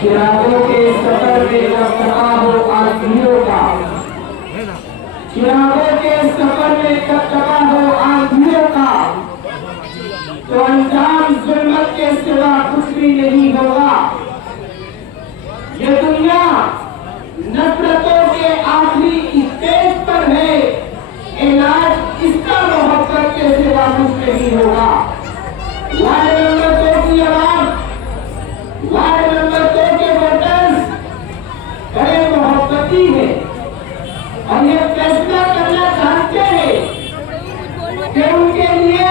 चिरागों के सफर में जब चला हो आंधियों का, चिरागों के सफर में जब चला हो आंधियों का, तो अंजाम जुल्मत के सिवा कुछ भी नहीं होगा। ये दुनिया नफरतों के आखिरी स्टेज पर है, इलाज इसका मोहब्बत के सिवा कुछ नहीं होगा। वार्ड नंबर 2 की आवाज, वार्ड नंबर 2 के वोटर्स बड़े मोहब्बती है और ये फैसला करना चाहते हैं कि उनके लिए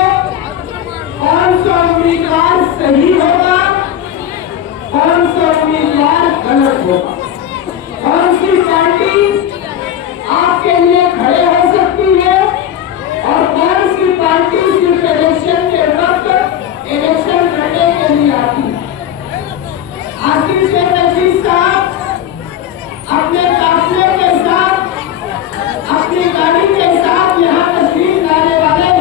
कौन सा उम्मीदवार सही होगा, कौन सा उम्मीदवार गलत होगा, कौन सी पार्टी आपके लिए खड़े हो सकती है और कौन सी पार्टी सिर्फ इलेक्शन के वक्त इलेक्शन लड़ने के लिए आती है। आसिफ शेख रशीद साहब अपने काफिले के साथ, अपनी गाड़ी के साथ यहाँ तशरीफ लाने वाले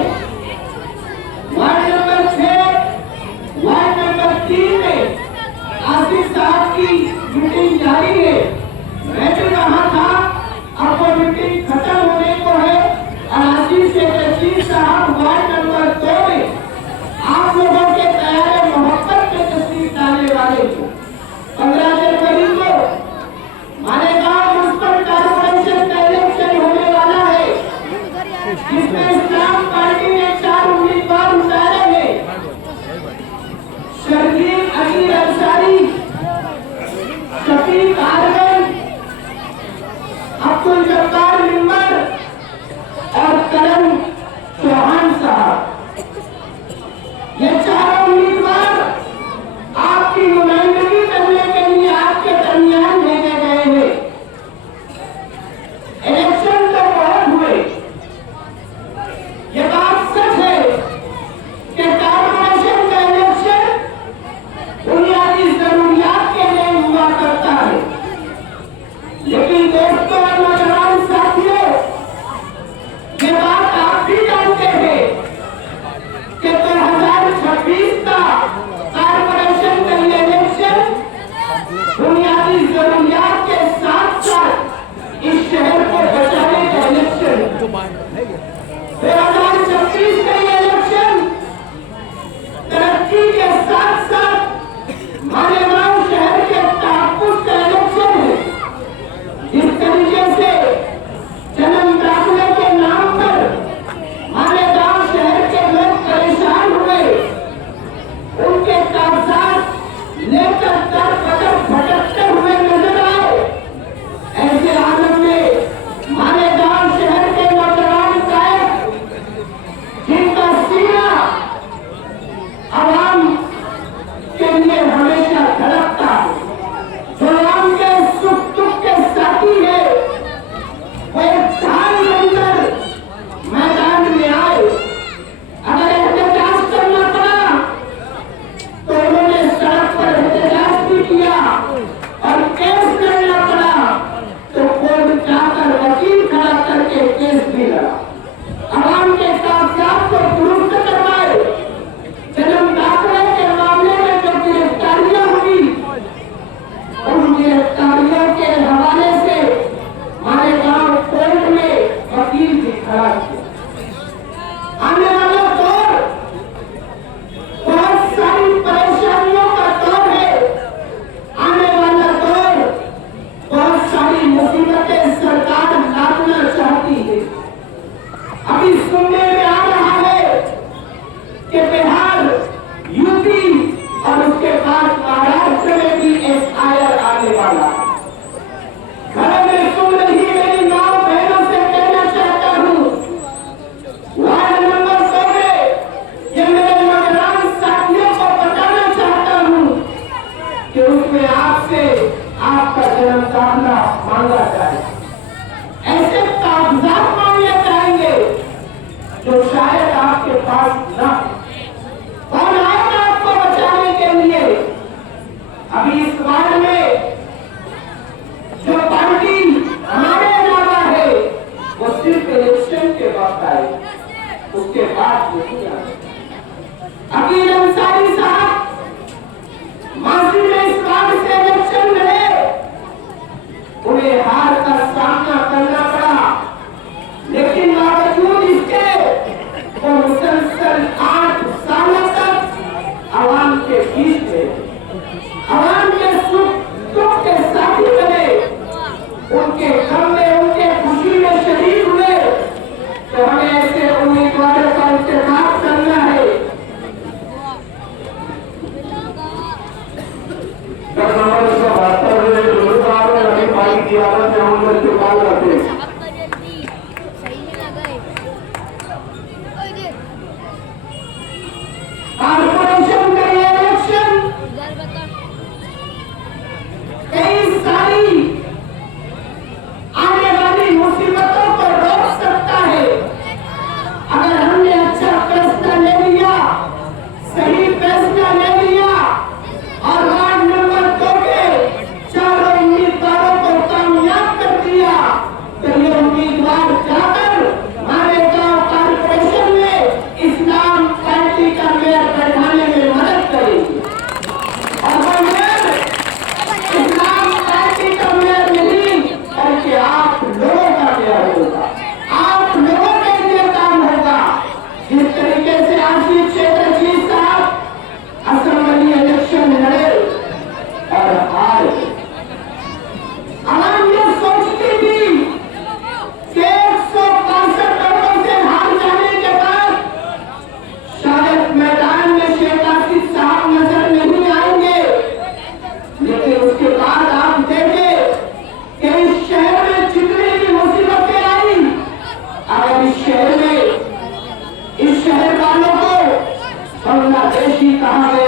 वार्ड नंबर 6, वार्ड नंबर 3 में आसिफ साहब की मीटिंग जारी है। मैं भी वहाँ था, अब वो मीटिंग खत्म होने को है और आसिफ शेख रशीद साहब वार्ड नंबर 2 में आप लोगों के तैयार मोहब्बत में तशरीफ लाने वाले थे। 15 जनवरी को मालेगांव म्युनिसिपल कॉर्पोरेशन का इलेक्शन होने वाला है, जिसमें इस्लाम पार्टी ने 4 उम्मीदवार उतारे हैं। शर्जील अली अंसारी, शफीक आलम, अब्दुल जब्बार मिंबर और करण चौहान साहब। ये 4 उम्मीदवार आपकी नुमाइंदगी करने के लिए आपके दरमियान भेजे गए हैं। इलेक्शन तो बहुत हुए, ये बात सच है कि कॉर्पोरेशन का इलेक्शन बुनियादी जरूरियात के लिए हुआ करता है। लेकिन दोस्तों और नौजवान साथियों, ये बात आप भी जानते हैं कि 2026 का कॉर्पोरेशन का इलेक्शन बुनियादी जरूरियात के साथ साथ इस शहर को बचाने का इलेक्शन। 2026 का ये इलेक्शन तरक्की के साथ साथ मालेगांव शहर के तहफ्फुज़ का इलेक्शन है। जिस तरीके से जन्म दाखिले के नाम पर मालेगांव शहर के लोग परेशान हुए, उनके कागजात लेकर दर बदर भटकते हुए नजर आए, ऐसे आलम में मालेगांव शहर के नौजवान गायक, जिनका सीना आवाम के लिए हमेशा धड़कता है, जो आवाम के सुख दुख के साथी है, वो एक ढाल लेकर मैदान में आए। अगर एहतजाज करना पड़ा तो उन्होंने सड़क पर एहतजाज भी किया और केस करना पड़ा तो कोर्ट जाकर वकील खड़ा करके केस भी लड़ा। आवाम के कागजात को दुरुस्त करवाए। जन्म दाखिले के मामले में जो गिरफ्तारियां हुई, उन गिरफ्तारियों के हवाले से मालेगांव कोर्ट में वकील भी खड़ा किया। आने वाला दौर बहुत सारी परेशानियों का दौर है। आने वाला दौर बहुत सारी मुसीबतें सरकार लादना चाहती है। अभी सुनने में आ रहा है कि बिहार, यूपी और उसके बाद महाराष्ट्र में भी SIR आने वाला है। घरों में सुन रही मेरी माँ बहनों से कहना चाहता हूँ, वार्ड नंबर 2 में ये मेरे नौजवान साथियों को बताना चाहता हूँ कि उसमें आपसे आपका जन्म दाखिला मांगा जाए। ऐसे कागजात मांगे जाएंगे जो शायद आपके पास न हो। कौन आएगा आपको बचाने के लिए? अभी इस वार्ड में जो पार्टी हमारे अलावा है वो सिर्फ इलेक्शन के वक्त आए, उसके बाद नहीं आए। अकील अंसारी मेयर बैठाने में मदद करेंगे। और वो मेयर इस्लाम पार्टी का मेयर नहीं बल्कि आप लोगों का मेयर होगा, आप लोगों के लिए काम होगा। जिस तरीके से आशीष चैटर्जी साहब असेंबली इलेक्शन लड़े और हार गए, आवाम ये सोचती थी कि 165 वोटों से हार जाने के बाद शायद मैदान में शेख आसिफ साहब नजर नहीं आएंगे, लेकिन उसके बाद आप देखें कि इस शहर में जितनी भी मुसीबतें आई, अगर इस शहर वालों को बांग्लादेशी कहा गया